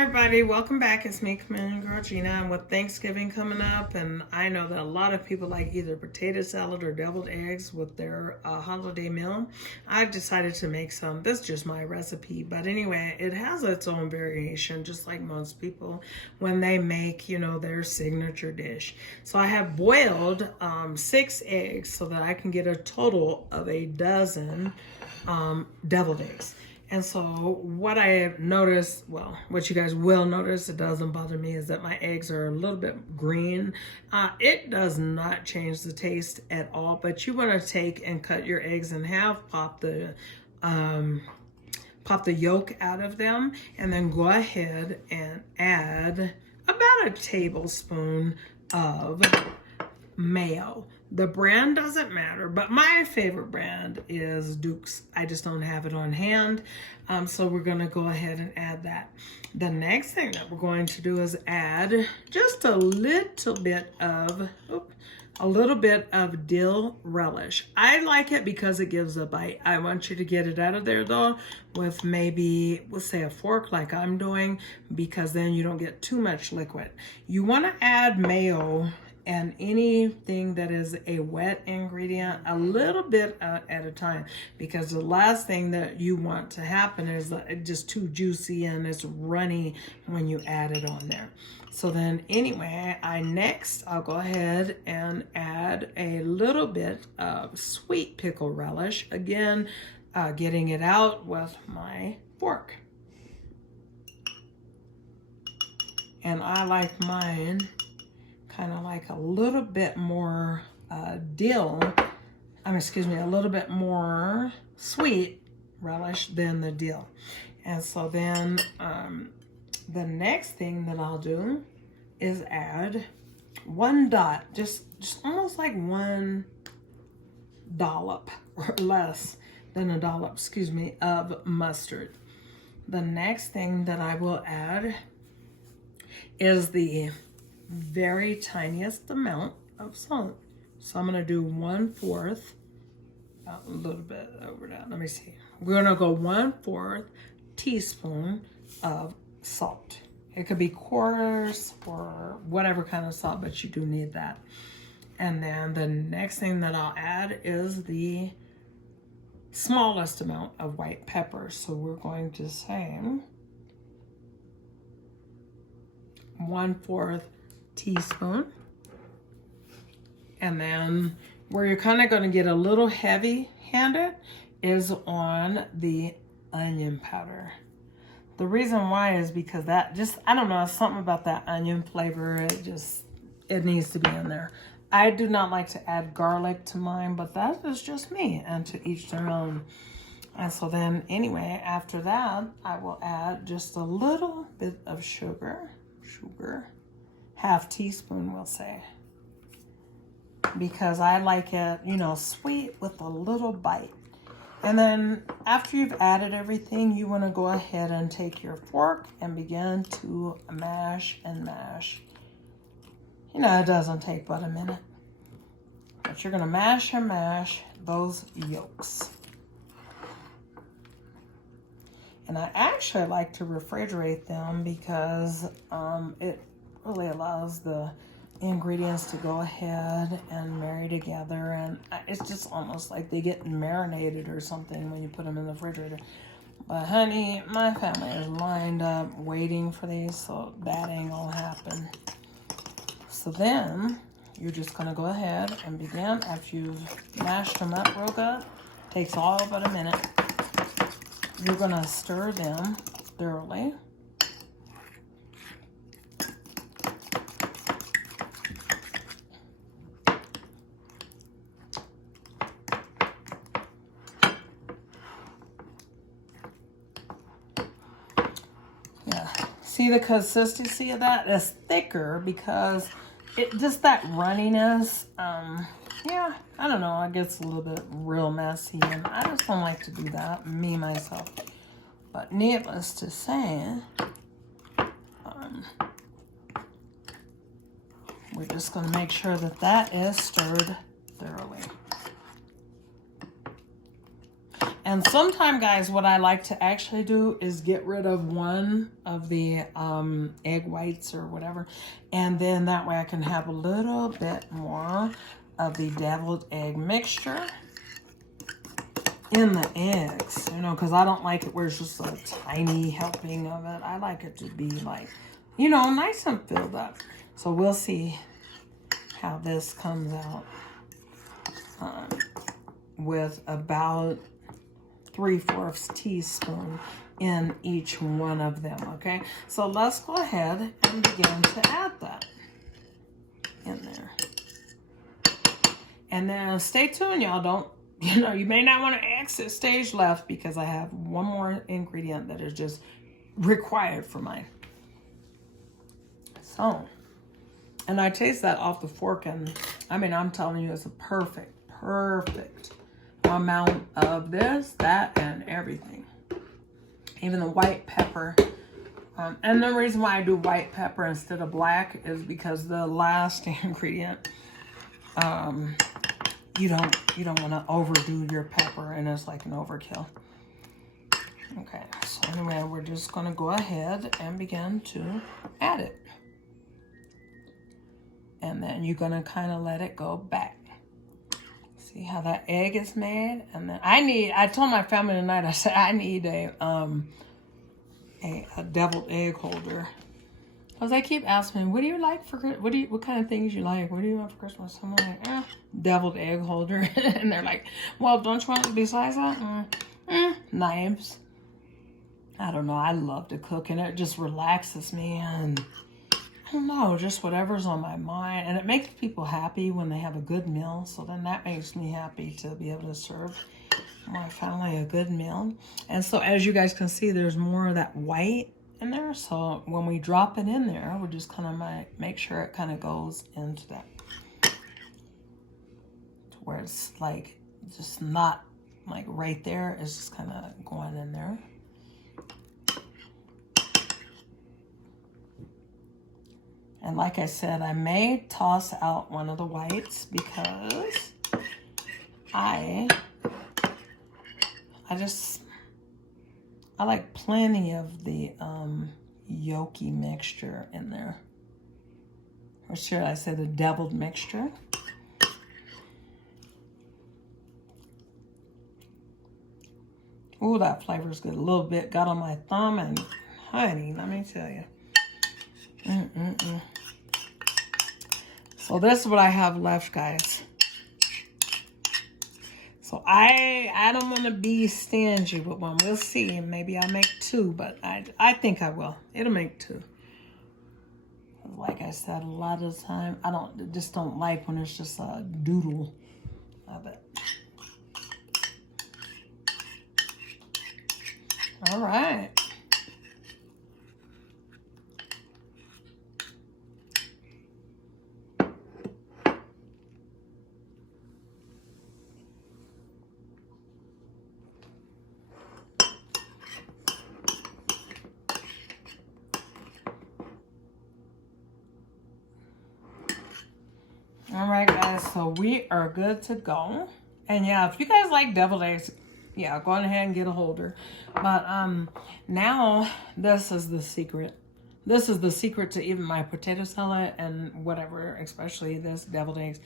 everybody, welcome back. It's me, Chameleon Girl Gina, and with Thanksgiving coming up, and I know that a lot of people like either potato salad or deviled eggs with their holiday meal. I've decided to make some. This is just my recipe, but anyway, it has its own variation, just like most people when they make, their signature dish. So I have boiled 6 eggs so that I can get a total of a dozen deviled eggs. And so what I have noticed, well, what you guys will notice, it doesn't bother me, is that my eggs are a little bit green. It does not change the taste at all, but you want to take and cut your eggs in half, pop the yolk out of them, and then go ahead and add about a tablespoon of mayo. The brand doesn't matter, but my favorite brand is Duke's. I just don't have it on hand, so we're going to go ahead and add that. The next thing that we're going to do is add just a little bit of dill relish. I like it because it gives a bite. I want you to get it out of there though with maybe, let's say, a fork like I'm doing, because then you don't get too much liquid. You want to add mayo and anything that is a wet ingredient a little bit at a time, because the last thing that you want to happen is just too juicy and it's runny when you add it on there. So then anyway, I'll go ahead and add a little bit of sweet pickle relish, again getting it out with my fork. And I like mine kind of like a little bit more a little bit more sweet relish than the dill. And so then the next thing that I'll do is add one dot, just almost like one dollop or less than a dollop, of mustard. The next thing that I will add is the very tiniest amount of salt. So I'm gonna do 1/4, a little bit over that. Let me see. We're gonna go 1/4 teaspoon of salt. It could be quarters or whatever kind of salt, but you do need that. And then the next thing that I'll add is the smallest amount of white pepper. So we're going to say 1/4 teaspoon. And then where you're kind of going to get a little heavy-handed is on the onion powder. The reason why is because that I don't know, something about that onion flavor, it needs to be in there. I do not like to add garlic to mine, but that is just me, and to each their own. And so then anyway, after that, I will add just a little bit of sugar, 1/2 teaspoon we'll say, because I like it, sweet with a little bite. And then after you've added everything, you want to go ahead and take your fork and begin to mash and mash. It doesn't take but a minute, but you're going to mash and mash those yolks. And I actually like to refrigerate them because it really allows the ingredients to go ahead and marry together, and it's just almost like they get marinated or something when you put them in the refrigerator. But honey, my family is lined up waiting for these, so that ain't gonna happen. So then you're just gonna go ahead and begin, after you've mashed them up real good, takes all but a minute. You're gonna stir them thoroughly. See the consistency of that? It's thicker because it just that runniness. Yeah, I don't know. It gets a little bit real messy, and I just don't like to do that, me myself. But needless to say, we're just going to make sure that that is stirred thoroughly. And sometimes, guys, what I like to actually do is get rid of one of the egg whites or whatever. And then that way I can have a little bit more of the deviled egg mixture in the eggs. You know, because I don't like it where it's just a tiny helping of it. I like it to be like, you know, nice and filled up. So we'll see how this comes out with about 3/4 teaspoon in each one of them, okay? So let's go ahead and begin to add that in there. And then stay tuned, y'all. Don't, you know, you may not want to exit stage left because I have one more ingredient that is just required for mine. So, and I taste that off the fork, and I mean, I'm telling you, it's a perfect amount of this, that, and everything. Even the white pepper. And the reason why I do white pepper instead of black is because the last ingredient, you don't want to overdo your pepper, and it's like an overkill. Okay, so anyway, we're just going to go ahead and begin to add it. And then you're going to kind of let it go back. See how that egg is made? And then I told my family tonight, I said, I need a deviled egg holder. Because they keep asking me, what do you like for, what kind of things you like? What do you want for Christmas? I'm like, deviled egg holder. And they're like, well, don't you want it besides that? Knives. I don't know. I love to cook, and it just relaxes me, and I don't know, just whatever's on my mind. And it makes people happy when they have a good meal. So then that makes me happy to be able to serve my family a good meal. And so as you guys can see, there's more of that white in there. So when we drop it in there, we're just kind of make sure it kind of goes into that, to where it's like just not like right there. It's just kind of going in there. And like I said, I may toss out one of the whites because I like plenty of the yolky mixture in there. Or should I say the deviled mixture. Ooh, that flavor's good. A little bit got on my thumb, and honey, let me tell you. So this is what I have left, guys. So I don't want to be stingy with one. We'll see. Maybe I'll make 2, but I think I will. It'll make 2. Like I said, a lot of the time I just don't like when it's just a doodle of it. All right. All right, guys, so we are good to go. And yeah, if you guys like deviled eggs, yeah, go on ahead and get a holder. But now this is the secret. This is the secret to even my potato salad and whatever, especially this deviled eggs.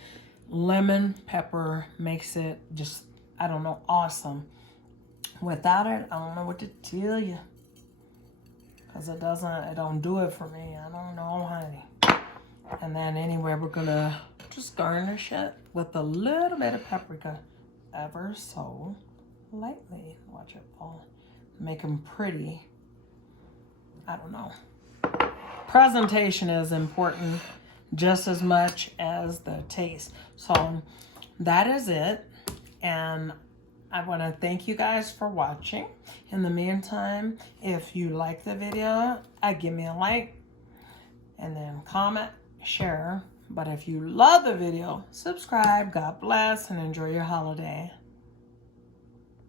Lemon pepper makes it just, I don't know, awesome. Without it, I don't know what to tell you. Because it don't do it for me. I don't know, honey. And then anyway, we're gonna just garnish it with a little bit of paprika, ever so lightly. Watch it fall. Make them pretty. I don't know. Presentation is important just as much as the taste. So that is it. And I want to thank you guys for watching. In the meantime, if you like the video, give me a like and then comment, share. But if you love the video, subscribe. God bless and enjoy your holiday.